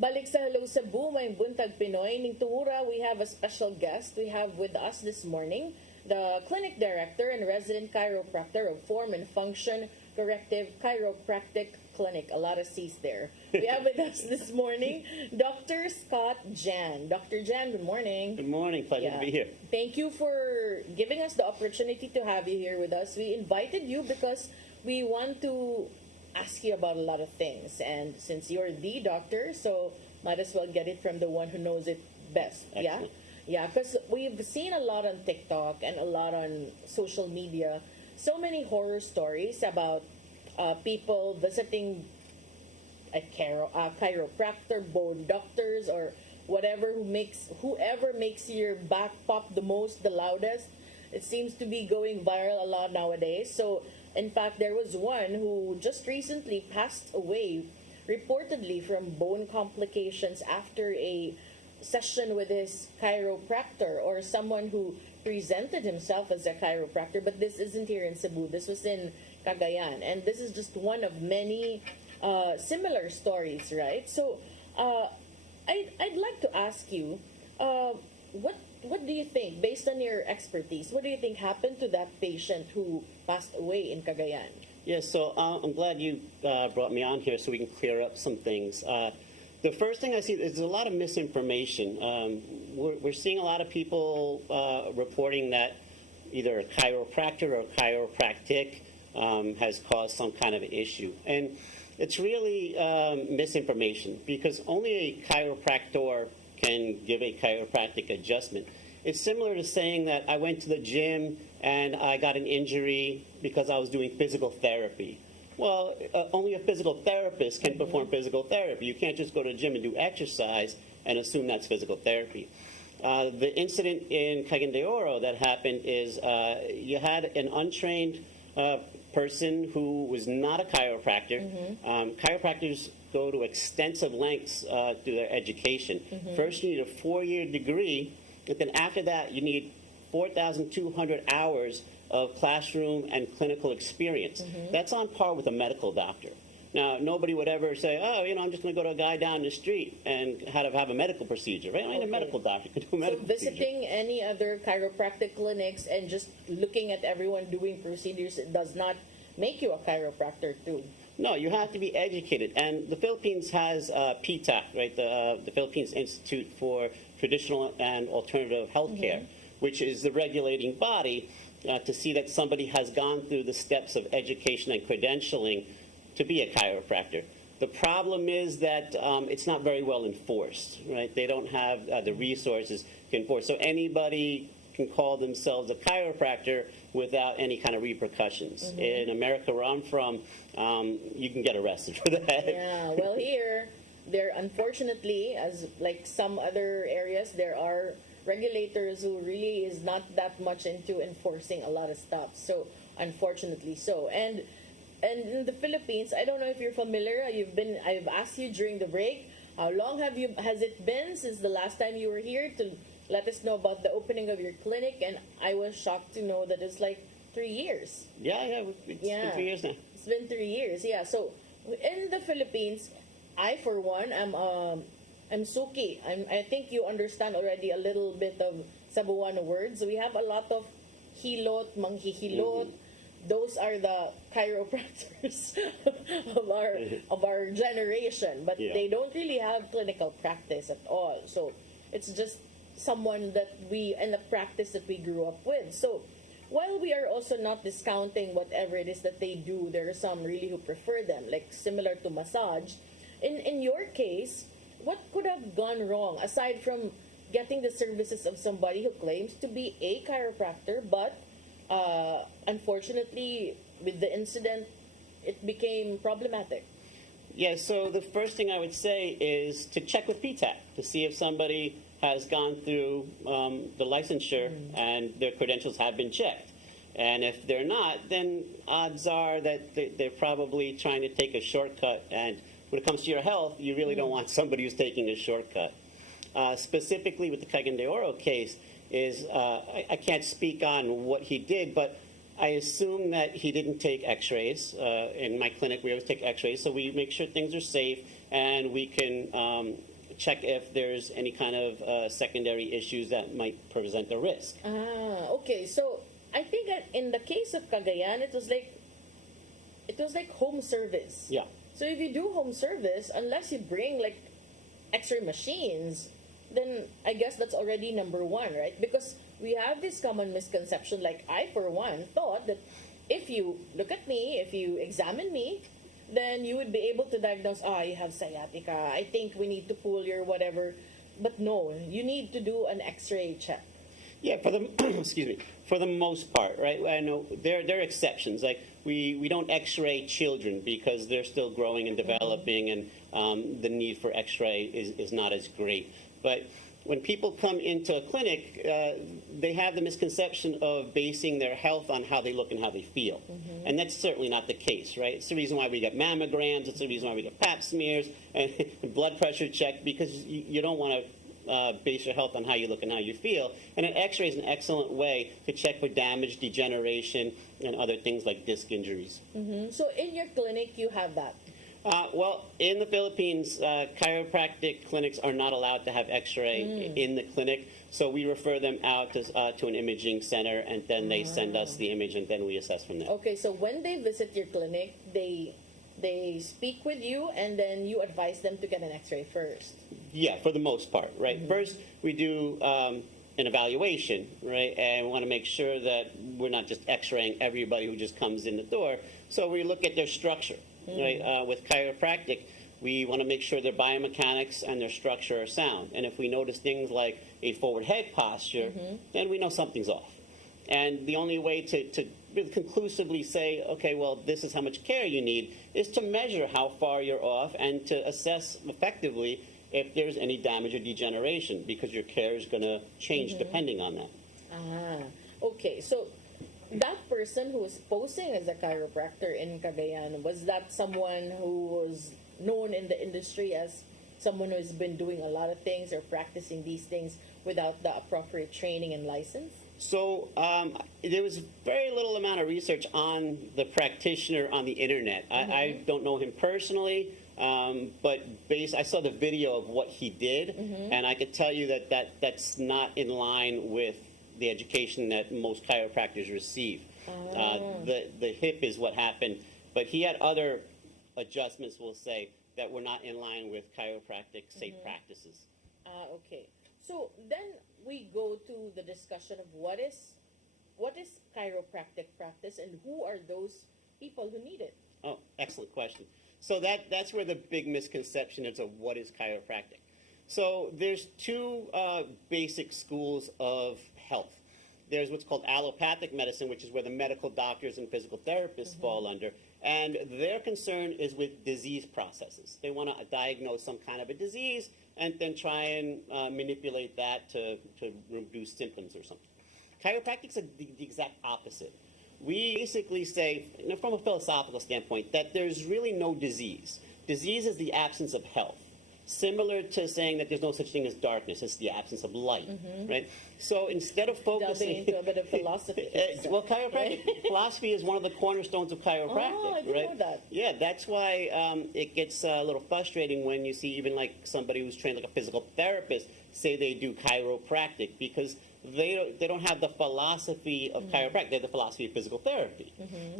Balik sa Hello Cebu, may buntag Pinoy. Ning tungura, we have a special guest. We have with us this morning the clinic director and resident chiropractor of Form and Function Corrective Chiropractic Clinic. A lot of C's there. We have with us this morning Dr. Scott Jahn. Dr. Jahn, good morning. Good morning. Pleasure to be here. Thank you for giving us the opportunity to have you here with us. We invited you because we want to ask you about a lot of things, and since you're the doctor, so might as well get it from the one who knows it best. Excellent. Yeah, because we've seen a lot on TikTok and a lot on social media, so many horror stories about people visiting a chiropractor, bone doctors, or whoever makes your back pop the most, the loudest. It seems to be going viral a lot nowadays. So in fact, there was one who just recently passed away, reportedly from bone complications after a session with his chiropractor, or someone who presented himself as a chiropractor. But this isn't here in Cebu. This was in Cagayan. And this is just one of many similar stories, right? So I'd like to ask you, what do you think, based on your expertise, what do you think happened to that patient who passed away in Cagayan? Yes, so I'm glad you brought me on here so we can clear up some things. The first thing I see is a lot of misinformation. We're seeing a lot of people reporting that either a chiropractor or chiropractic has caused some kind of issue. And it's really misinformation, because only a chiropractor can give a chiropractic adjustment. It's similar to saying that I went to the gym and I got an injury because I was doing physical therapy. Well, only a physical therapist can perform physical therapy. You can't just go to the gym and do exercise and assume that's physical therapy. The incident in Cagayan de Oro that happened is you had an untrained person who was not a chiropractor. Chiropractors go to extensive lengths through their education. First, you need a 4-year degree, and then after that, you need 4,200 hours of classroom and clinical experience. That's on par with a medical doctor. Now, nobody would ever say, oh, I'm just going to go to a guy down the street and have a medical procedure. Right? I mean, a medical doctor could do a medical procedure. So visiting any other chiropractic clinics and just looking at everyone doing procedures, it does not make you a chiropractor too. No, you have to be educated. And the Philippines has PTAC, right? The Philippines Institute for Traditional and Alternative Healthcare, which is the regulating body to see that somebody has gone through the steps of education and credentialing to be a chiropractor. The problem is that it's not very well enforced, right? They don't have the resources to enforce. So anybody can call themselves a chiropractor without any kind of repercussions. In America, where I'm from, you can get arrested for that. Yeah, well, here, there unfortunately, as like some other areas, there are regulators who really is not that much into enforcing a lot of stuff. So unfortunately so. And in the Philippines, I don't know if you're familiar. I've asked you during the break, how long has it been since the last time you were here to let us know about the opening of your clinic? And I was shocked to know that it's like 3 years. Yeah, it's been 3 years now. It's been 3 years, yeah. So in the Philippines, I for one I'm suki. I think you understand already a little bit of Cebuano words. We have a lot of hilot, manghihilot. Those are the chiropractors of our generation, but they don't really have clinical practice at all. So it's just someone that in the practice that we grew up with. So while we are also not discounting whatever it is that they do, there are some really who prefer them, like similar to massage. In your case, what could have gone wrong aside from getting the services of somebody who claims to be a chiropractor, but unfortunately with the incident it became problematic? Yeah, so the first thing I would say is to check with PTAC to see if somebody has gone through the licensure and their credentials have been checked. And if they're not, then odds are that they're probably trying to take a shortcut. And when it comes to your health, you really don't want somebody who's taking a shortcut. Specifically with the Cagayan de Oro case, I can't speak on what he did, but I assume that he didn't take x-rays. In my clinic, we always take x-rays, so we make sure things are safe and we can check if there's any kind of secondary issues that might present a risk. Okay. So I think that in the case of Cagayan, it was like home service. Yeah. So if you do home service, unless you bring like X-ray machines, then I guess that's already number one, right? Because we have this common misconception, like I, for one, thought that if you look at me, if you examine me, then you would be able to diagnose, you have sciatica, I think we need to pull your whatever. But no, you need to do an X-ray check. Yeah, for the excuse me, for the most part, right? I know there are exceptions. Like we don't X-ray children because they're still growing and developing, and the need for X-ray is not as great. But when people come into a clinic, they have the misconception of basing their health on how they look and how they feel. And that's certainly not the case, right? It's the reason why we get mammograms. It's the reason why we get pap smears and blood pressure check, because you don't want to base your health on how you look and how you feel. And an X-ray is an excellent way to check for damage, degeneration, and other things like disc injuries. So in your clinic, you have that. Well, in the Philippines, chiropractic clinics are not allowed to have X-ray in the clinic, so we refer them out to an imaging center, and then they send us the image, and then we assess from there. Okay, so when they visit your clinic, they speak with you, and then you advise them to get an X-ray first. Yeah, for the most part, right? First, we do an evaluation, right? And we want to make sure that we're not just X-raying everybody who just comes in the door. So we look at their structure, right? With chiropractic, we want to make sure their biomechanics and their structure are sound. And if we notice things like a forward head posture, then we know something's off. And the only way to really conclusively say, okay, well, this is how much care you need, is to measure how far you're off and to assess effectively if there's any damage or degeneration, because your care is going to change depending on that. Okay, so that person who was posing as a chiropractor in Cagayan, was that someone who was known in the industry as someone who has been doing a lot of things or practicing these things without the appropriate training and license? So there was very little amount of research on the practitioner on the internet. I don't know him personally, but I saw the video of what he did, and I could tell you that's not in line with the education that most chiropractors receive. The hip is what happened, but he had other adjustments, we'll say, that were not in line with chiropractic safe practices. Okay. So then we go to the discussion of what is chiropractic practice and who are those people who need it? Oh, excellent question. So that's where the big misconception is of what is chiropractic. So there's two basic schools of health. There's what's called allopathic medicine, which is where the medical doctors and physical therapists fall under. And their concern is with disease processes. They want to diagnose some kind of a disease and then try and manipulate that to reduce symptoms or something. Chiropractic's the exact opposite. We basically say, from a philosophical standpoint, that there's really no disease. Disease is the absence of health. Similar to saying that there's no such thing as darkness, it's the absence of light, right? So instead of focusing... Delving into a bit of philosophy. Well, chiropractic philosophy is one of the cornerstones of chiropractic, Oh, I didn't right? know that. Yeah, that's why it gets a little frustrating when you see even like somebody who's trained like a physical therapist say they do chiropractic, because they don't have the philosophy of chiropractic. They have the philosophy of physical therapy.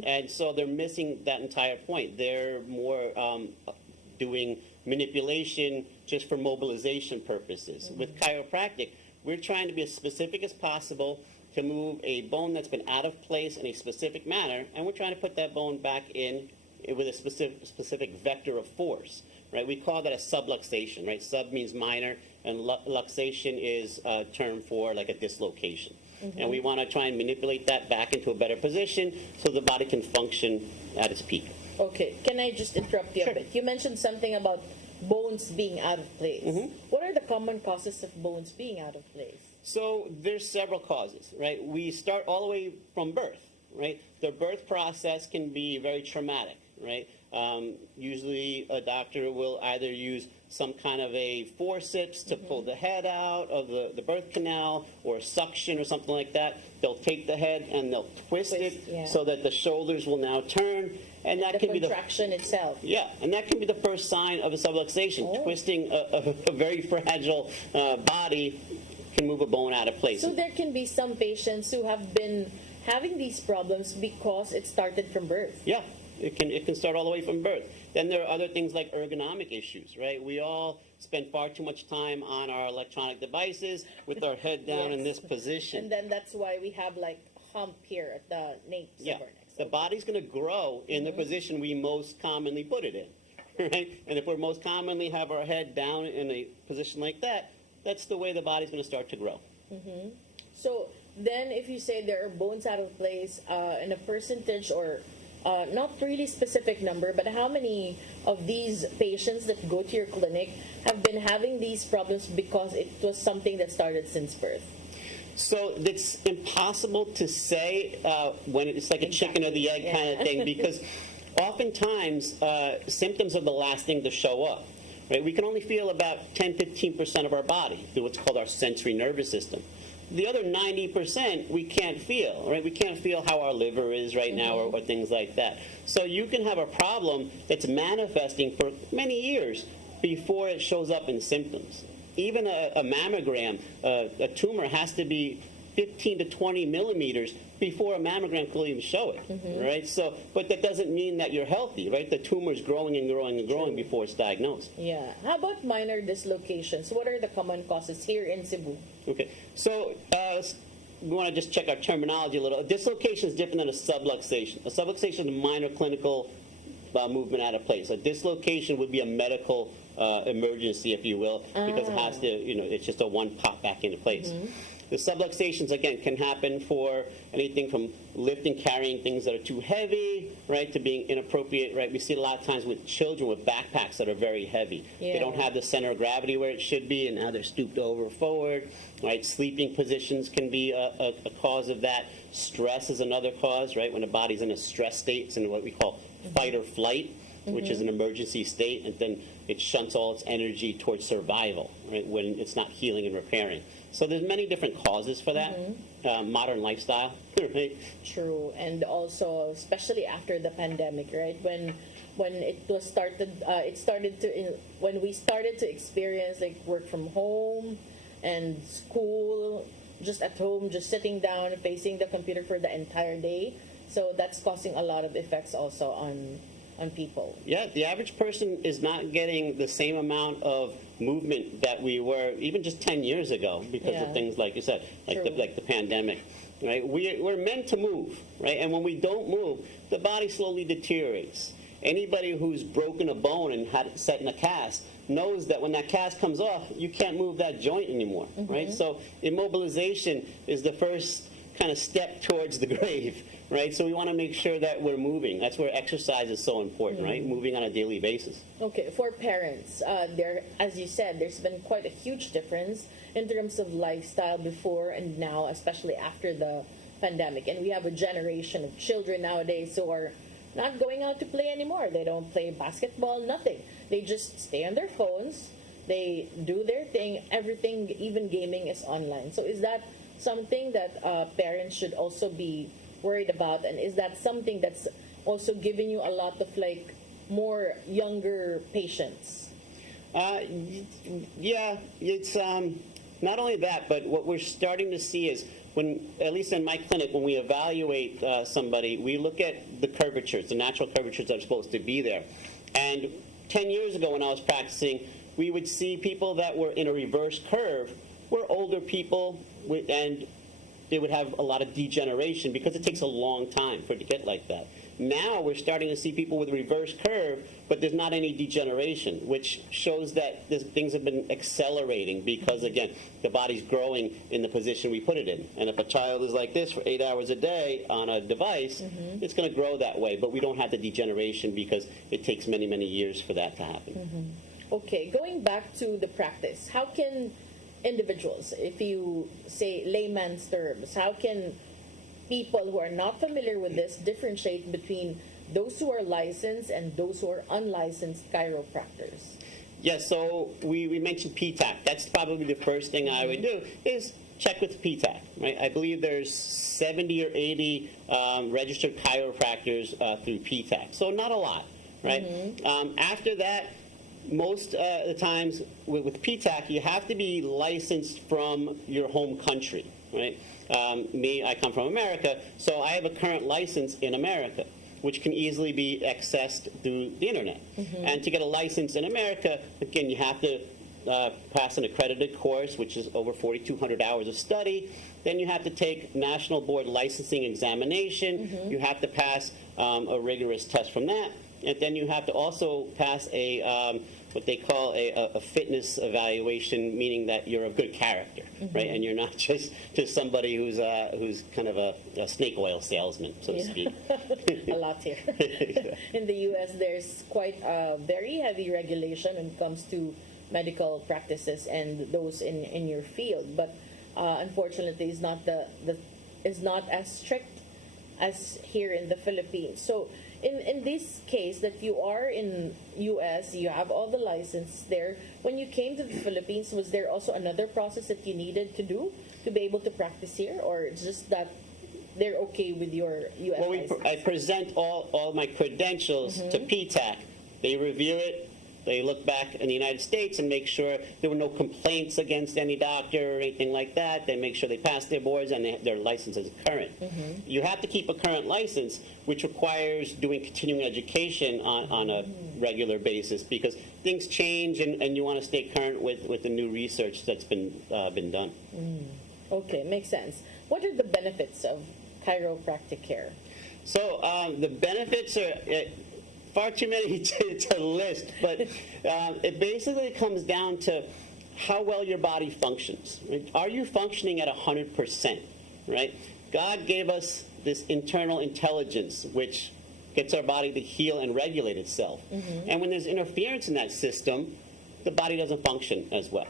And so they're missing that entire point. They're more doing manipulation just for mobilization purposes. With chiropractic, we're trying to be as specific as possible to move a bone that's been out of place in a specific manner, and we're trying to put that bone back in with a specific vector of force, right? We call that a subluxation, right? Sub means minor, and luxation is a term for like a dislocation. And we want to try and manipulate that back into a better position so the body can function at its peak. Okay, can I just interrupt you a bit? You mentioned something about bones being out of place. What are the common causes of bones being out of place? So there's several causes, right? We start all the way from birth, right? The birth process can be very traumatic, right? Usually a doctor will either use some kind of a forceps to pull the head out of the birth canal, or a suction or something like that. They'll take the head and they'll twist it yeah. so that the shoulders will now turn. And that The can be contraction itself. yeah, and that can be the first sign of a subluxation. Oh. Twisting a very fragile body can move a bone out of place. So there can be some patients who have been having these problems because it started from birth. Yeah, it can start all the way from birth. Then there are other things like ergonomic issues, right? We all spend far too much time on our electronic devices with our head down in Yes. this position. And then that's why we have like hump here at the nape Yeah, subarachnoid. the body's going to grow in the position we most commonly put it in, right? And if we most commonly have our head down in a position like that, that's the way the body's going to start to grow. So then if you say there are bones out of place in a percentage or not really specific number, but how many of these patients that go to your clinic have been having these problems because it was something that started since birth? So it's impossible to say when it's like a chicken or the egg kind of thing, because oftentimes symptoms are the last thing to show up. Right? We can only feel about 10-15% of our body through what's called our sensory nervous system. The other 90% we can't feel, right? We can't feel how our liver is right now or things like that. So you can have a problem that's manifesting for many years before it shows up in symptoms. Even a mammogram, a tumor has to be 15 to 20 millimeters before a mammogram will even show it, right? So, but that doesn't mean that you're healthy, right? The tumor is growing and growing and growing before it's diagnosed. Yeah. How about minor dislocations? What are the common causes here in Cebu? Okay, so we want to just check our terminology a little. A dislocation is different than a subluxation. A subluxation is a minor clinical movement out of place. A dislocation would be a medical emergency, if you will, because it has to, it's just a one pop back into place. The subluxations, again, can happen for anything from lifting, carrying things that are too heavy, right, to being inappropriate, right? We see it a lot of times with children with backpacks that are very heavy. Yeah. They don't have the center of gravity where it should be, and now they're stooped over forward, right? Sleeping positions can be a cause of that. Stress is another cause, right? When the body's in a stress state, it's in what we call fight or flight, which is an emergency state, and then it shunts all its energy towards survival, right, when it's not healing and repairing. So there's many different causes for that. Modern lifestyle, right? True, and also especially after the pandemic, right? When when we started to experience like work from home and school, just at home, just sitting down facing the computer for the entire day. So that's causing a lot of effects also on people. Yeah, the average person is not getting the same amount of movement that we were even just 10 years ago because of things like you said, like the pandemic, right? We're meant to move, right? And when we don't move, the body slowly deteriorates. Anybody who's broken a bone and had it set in a cast knows that when that cast comes off, you can't move that joint anymore, right? So immobilization is the first kind of step towards the grave, right? So we want to make sure that we're moving. That's where exercise is so important, right? Moving on a daily basis. Okay, for parents, as you said, there's been quite a huge difference in terms of lifestyle before and now, especially after the pandemic. And we have a generation of children nowadays who are not going out to play anymore. They don't play basketball, nothing. They just stay on their phones. They do their thing. Everything, even gaming, is online. So is that something that parents should also be worried about? And is that something that's also giving you a lot of like more younger patients? Yeah, it's not only that, but what we're starting to see is when, at least in my clinic, when we evaluate somebody, we look at the curvatures, the natural curvatures that are supposed to be there. And 10 years ago when I was practicing, we would see people that were in a reverse curve were older people, and they would have a lot of degeneration because it takes a long time for it to get like that. Now we're starting to see people with a reverse curve, but there's not any degeneration, which shows that things have been accelerating because, again, the body's growing in the position we put it in. And if a child is like this for 8 hours a day on a device, it's going to grow that way. But we don't have the degeneration because it takes many, many years for that to happen. Okay, going back to the practice, how can individuals, if you say layman's terms, how can people who are not familiar with this differentiate between those who are licensed and those who are unlicensed chiropractors? Yes, so we mentioned PTAC. That's probably the first thing I would do is check with PTAC, right? I believe there's 70 or 80 registered chiropractors through PTAC, so not a lot, right? After that, most of the times with PTAC, you have to be licensed from your home country, right? I come from America, so I have a current license in America, which can easily be accessed through the internet. And to get a license in America, again, you have to pass an accredited course, which is over 4,200 hours of study. Then you have to take National Board Licensing Examination. You have to pass a rigorous test from that. And then you have to also pass a what they call a fitness evaluation, meaning that you're of good character, right? And you're not just somebody who's kind of a snake oil salesman, so to speak. A lot here. In the U.S., there's quite a very heavy regulation when it comes to medical practices and those in your field, but unfortunately, it's not is not as strict as here in the Philippines. So in this case that you are in US, you have all the license there. When you came to the Philippines, was there also another process that you needed to do to be able to practice here, or it's just that they're okay with your US license? I present all my credentials to PTAC. They review it. They look back in the United States and make sure there were no complaints against any doctor or anything like that. They make sure they pass their boards and their license is current. You have to keep a current license, which requires doing continuing education on a regular basis, because things change and you want to stay current with the new research that's been done. Okay, makes sense. What are the benefits of chiropractic care? So the benefits are far too many to list, but it basically comes down to how well your body functions. Right? Are you functioning at 100%? Right? God gave us this internal intelligence, which gets our body to heal and regulate itself. And when there's interference in that system, the body doesn't function as well.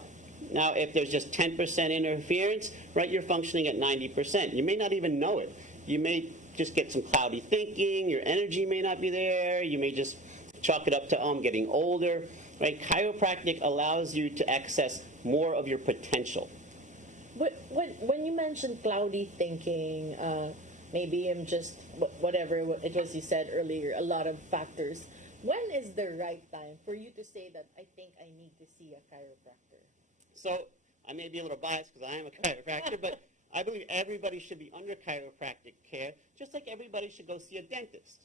Now, if there's just 10% interference, right, you're functioning at 90%. You may not even know it. You may just get some cloudy thinking, your energy may not be there, you may just chalk it up to getting older, right? Chiropractic allows you to access more of your potential. But when you mentioned cloudy thinking, maybe I'm just, whatever it was you said earlier, a lot of factors. When is the right time for you to say that I think I need to see a chiropractor? So I may be a little biased because I am a chiropractor, but I believe everybody should be under chiropractic care, just like everybody should go see a dentist.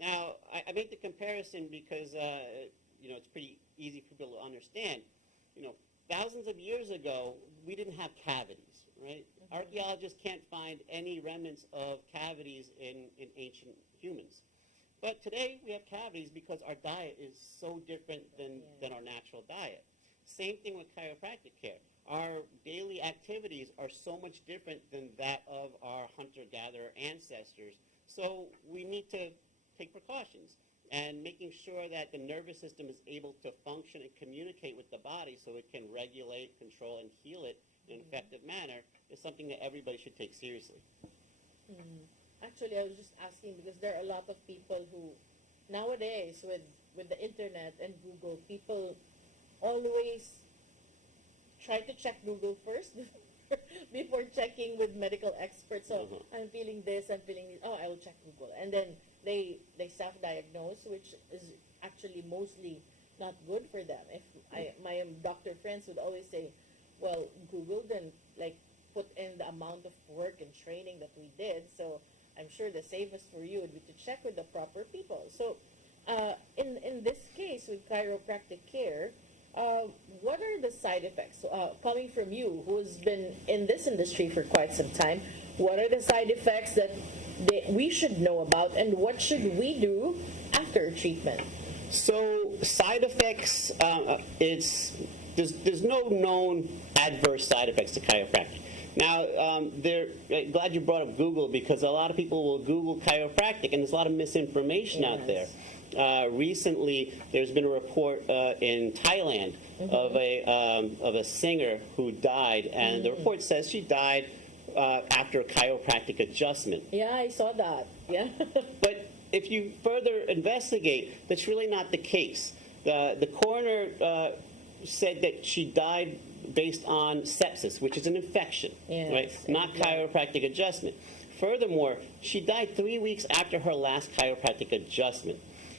Now, I make the comparison because, it's pretty easy for people to understand. Thousands of years ago, we didn't have cavities, right? Archaeologists can't find any remnants of cavities in ancient humans. But today, we have cavities because our diet is so different than our natural diet. Same thing with chiropractic care. Our daily activities are so much different than that of our hunter-gatherer ancestors. So we need to take precautions. And making sure that the nervous system is able to function and communicate with the body so it can regulate, control, and heal it in an effective manner is something that everybody should take seriously. Actually, I was just asking because there are a lot of people who, nowadays, with the internet and Google, people always try to check Google first before checking with medical experts. So I'm feeling this, I'm feeling this. Oh, I will check Google. And then they self-diagnose, which is actually mostly not good for them. If my doctor friends would always say, well, Google didn't put in the amount of work and training that we did. So I'm sure the safest for you would be to check with the proper people. So in this case with chiropractic care, what are the side effects? Coming from you, who's been in this industry for quite some time, what are the side effects that we should know about, and what should we do after treatment? So side effects, there's no known adverse side effects to chiropractic. Now, glad you brought up Google, because a lot of people will Google chiropractic, and there's a lot of misinformation out there. Recently, there's been a report in Thailand of a singer who died, and the report says she died after a chiropractic adjustment. Yeah, I saw that. Yeah. But if you further investigate, that's really not the case. The coroner said that she died based on sepsis, which is an infection, Yes, right? Not yeah. chiropractic adjustment. Furthermore, she died 3 weeks after her last chiropractic adjustment.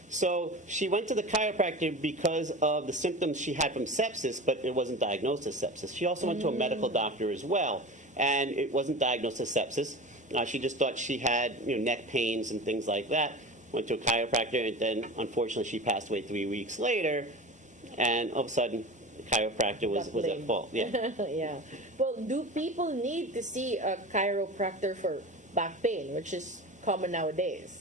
So she went to the chiropractor because of the symptoms she had from sepsis, but it wasn't diagnosed as sepsis. She also went to a medical doctor as well, and it wasn't diagnosed as sepsis. She just thought she had neck pains and things like that. Went to a chiropractor, and then unfortunately she passed away 3 weeks later, and all of a sudden the chiropractor was at blamed. fault. Yeah. Yeah. Well, do people need to see a chiropractor for back pain, which is common nowadays?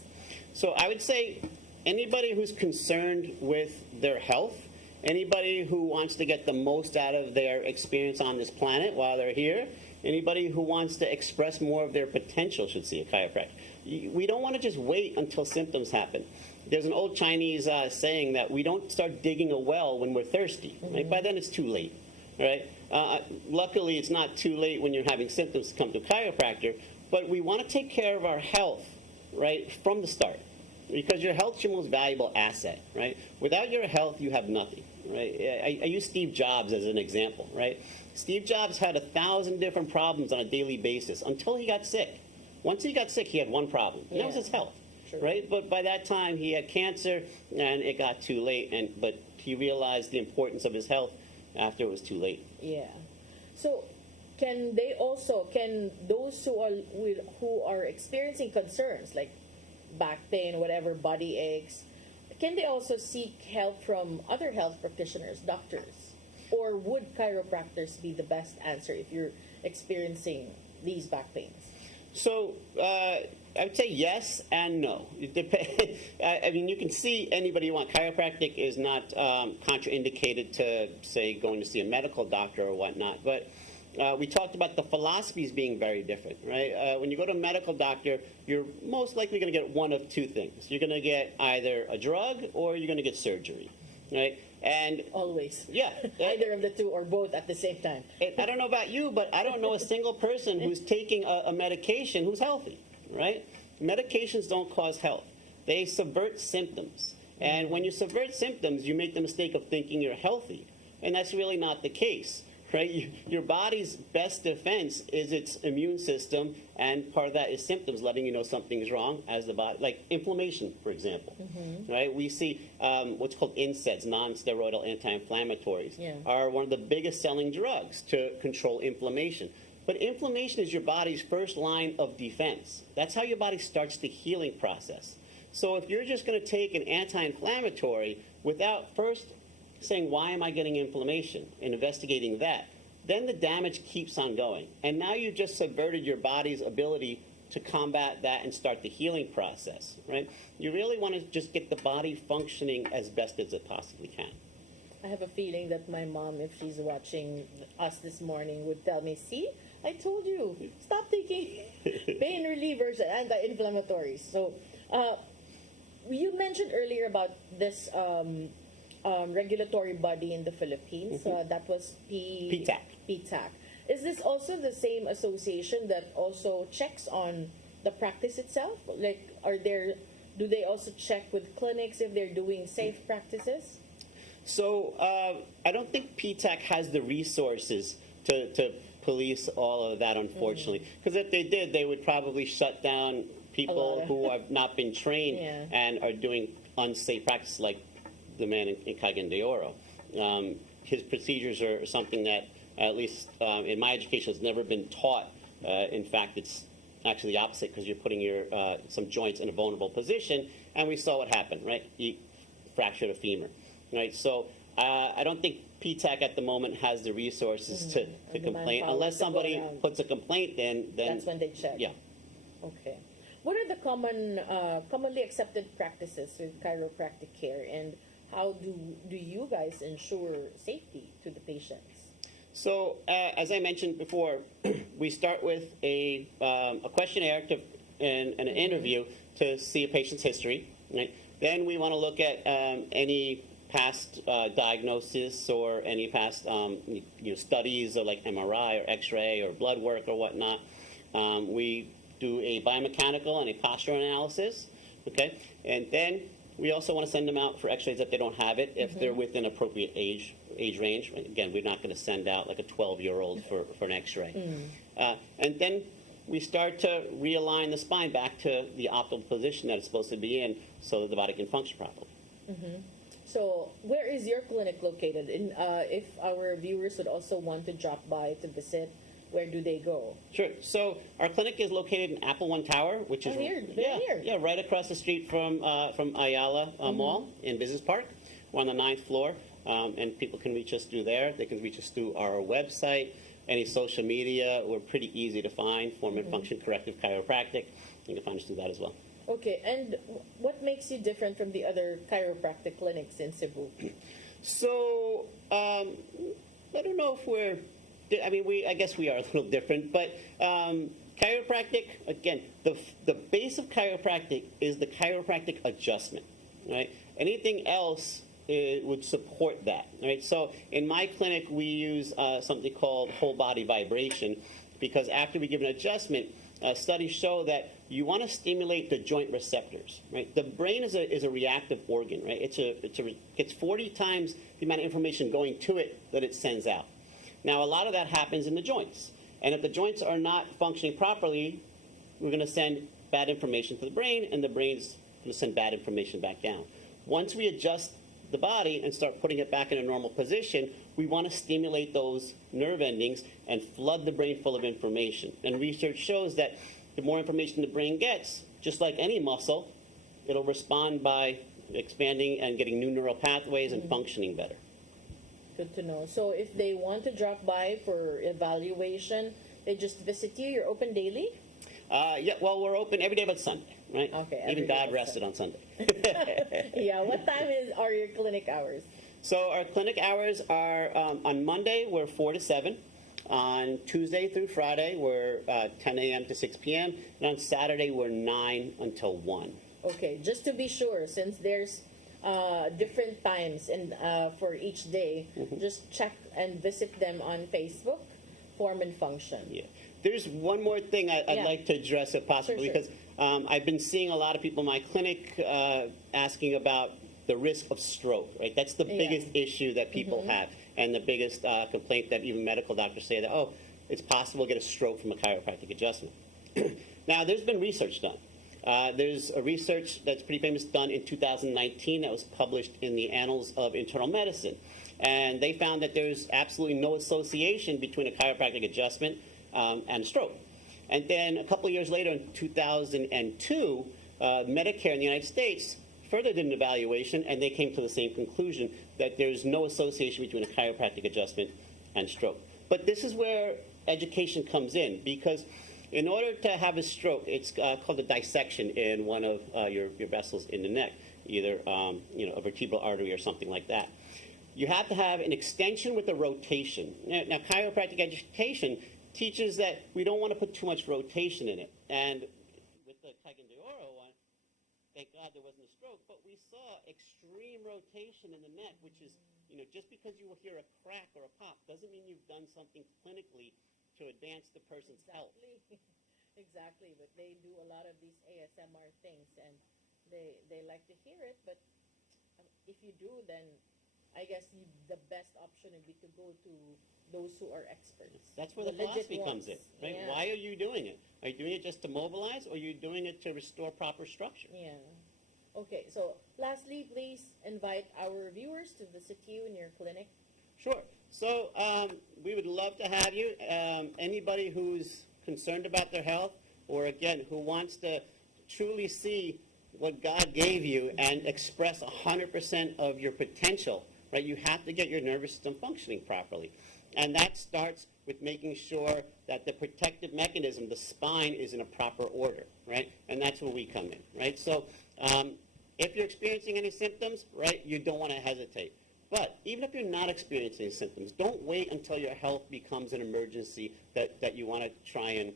So I would say anybody who's concerned with their health, anybody who wants to get the most out of their experience on this planet while they're here, anybody who wants to express more of their potential should see a chiropractor. We don't want to just wait until symptoms happen. There's an old Chinese saying that we don't start digging a well when we're thirsty. Right? By then it's too late. Right? Luckily, it's not too late when you're having symptoms to come to a chiropractor, but we want to take care of our health, right, from the start, because your health is your most valuable asset, right? Without your health, you have nothing, right? I use Steve Jobs as an example, right? Steve Jobs had 1,000 different problems on a daily basis until he got sick. Once he got sick, he had one problem, and that was his health, True. right? But by that time, he had cancer, and it got too late, but he realized the importance of his health after it was too late. Yeah. So, can those who are experiencing concerns like back pain, whatever, body aches, can they also seek help from other health practitioners, doctors? Or would chiropractors be the best answer if you're experiencing these back pains? So I would say yes and no. It depends. I mean, you can see anybody you want. Chiropractic is not contraindicated to, say, going to see a medical doctor or whatnot. But we talked about the philosophies being very different, right? When you go to a medical doctor, you're most likely going to get one of two things. You're going to get either a drug or you're going to get surgery, right? And Always. yeah, Either of the two or both at the same time. I don't know about you, but I don't know a single person who's taking a medication who's healthy, right? Medications don't cause health. They subvert symptoms. And when you subvert symptoms, you make the mistake of thinking you're healthy. And that's really not the case, right? Your body's best defense is its immune system, and part of that is symptoms letting you know something's wrong as the body, like inflammation, for example, right? We see what's called NSAIDs, non-steroidal anti-inflammatories, are one of the biggest selling drugs to control inflammation. But inflammation is your body's first line of defense. That's how your body starts the healing process. So if you're just going to take an anti-inflammatory without first saying, why am I getting inflammation, and investigating that, then the damage keeps on going. And now you've just subverted your body's ability to combat that and start the healing process, right? You really want to just get the body functioning as best as it possibly can. I have a feeling that my mom, if she's watching us this morning, would tell me, see, I told you, stop taking pain relievers and anti-inflammatories. So you mentioned earlier about this regulatory body in the Philippines. That was PTAC. PTAC. Is this also the same association that also checks on the practice itself? Like, do they also check with clinics if they're doing safe practices? So I don't think PTAC has the resources to police all of that, unfortunately. Because if they did, they would probably shut down people who have not been trained and are doing unsafe practice, like the man in Cagayan de Oro. His procedures are something that, at least in my education, has never been taught. In fact, it's actually the opposite, because you're putting some joints in a vulnerable position, and we saw what happened, right? He fractured a femur, right? So I don't think PTAC at the moment has the resources to complain. Unless somebody puts a complaint, then that's when they check. Yeah. Okay. What are the commonly accepted practices with chiropractic care, and how do you guys ensure safety to the patients? So, as I mentioned before, we start with a questionnaire and an interview to see a patient's history. Right? Then we want to look at any past diagnosis or any past studies, or like MRI or X-ray or blood work or whatnot. We do a biomechanical and a postural analysis. Okay, and then We also want to send them out for x-rays if they don't have it, if they're within appropriate age range. Again, we're not going to send out like a 12-year-old for an x-ray. And then we start to realign the spine back to the optimal position that it's supposed to be in so that the body can function properly. So where is your clinic located? If our viewers would also want to drop by to visit, where do they go? Sure. So our clinic is located in Apple One Tower, which is here, yeah, right across the street from Ayala Mall in Business Park. We're on the 9th floor, and people can reach us through there. They can reach us through our website, any social media. We're pretty easy to find. Form and Function Corrective Chiropractic. You can find us through that as well. Okay, and what makes you different from the other chiropractic clinics in Cebu? So I don't know if we're. I mean, I guess we are a little different, but chiropractic, again, the base of chiropractic is the chiropractic adjustment, right? Anything else would support that, right? So in my clinic, we use something called whole body vibration, because after we give an adjustment, studies show that you want to stimulate the joint receptors, right? The brain is a reactive organ, right? It's 40 times the amount of information going to it that it sends out. Now, a lot of that happens in the joints. And if the joints are not functioning properly, we're going to send bad information to the brain, and the brain's going to send bad information back down. Once we adjust the body and start putting it back in a normal position, we want to stimulate those nerve endings and flood the brain full of information. And research shows that the more information the brain gets, just like any muscle, it'll respond by expanding and getting new neural pathways and functioning better. Good to know. So if they want to drop by for evaluation, they just visit you. You're open daily? Yeah, well, we're open every day but Sunday, right? Okay. Even God rested on Sunday. Yeah. What time are your clinic hours? So our clinic hours are on Monday, we're 4 to 7. On Tuesday through Friday, we're 10 a.m. to 6 p.m. And on Saturday, we're 9 until 1. Okay. Just to be sure, since there's different times and for each day, just check and visit them on Facebook, Form and Function. Yeah. There's one more thing I'd like to address if possible, Sure. because I've been seeing a lot of people in my clinic asking about the risk of stroke, right? That's the biggest issue that people have, and the biggest complaint that even medical doctors say that, oh, it's possible to get a stroke from a chiropractic adjustment. Now, there's been research done. There's a research that's pretty famous done in 2019 that was published in the Annals of Internal Medicine. And they found that there's absolutely no association between a chiropractic adjustment and a stroke. And then a couple of years later, in 2002, Medicare in the United States further did an evaluation, and they came to the same conclusion that there's no association between a chiropractic adjustment and stroke. But this is where education comes in, because in order to have a stroke, it's called a dissection in one of your vessels in the neck, either a vertebral artery or something like that. You have to have an extension with a rotation. Now, chiropractic education teaches that we don't want to put too much rotation in it. And with the Oro one, thank God there wasn't a stroke, but we saw extreme rotation in the neck, which is, just because you will hear a crack or a pop doesn't mean you've done something clinically to advance the person's health. Exactly, but they do a lot of these ASMR things, and they like to hear it, but if you do, then I guess the best option would be to go to those who are experts. That's where the philosophy comes in, right? Yeah. Why are you doing it? Are you doing it just to mobilize, or are you doing it to restore proper structure? Yeah. Okay, so lastly, please invite our viewers to visit you in your clinic. Sure. So we would love to have you. Anybody who's concerned about their health, or again, who wants to truly see what God gave you and express 100% of your potential, right? You have to get your nervous system functioning properly. And that starts with making sure that the protective mechanism, the spine, is in a proper order, right? And that's where we come in, right? So if you're experiencing any symptoms, right, you don't want to hesitate. But even if you're not experiencing symptoms, don't wait until your health becomes an emergency that you want to try and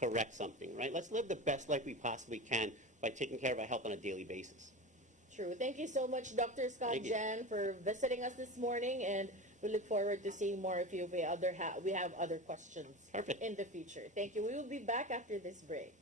correct something, right? Let's live the best life we possibly can by taking care of our health on a daily basis. True. Thank you so much, Dr. Scott Jahn, for visiting us this morning, and we look forward to seeing more of you. We have other questions in the future. Thank you. We will be back after this break.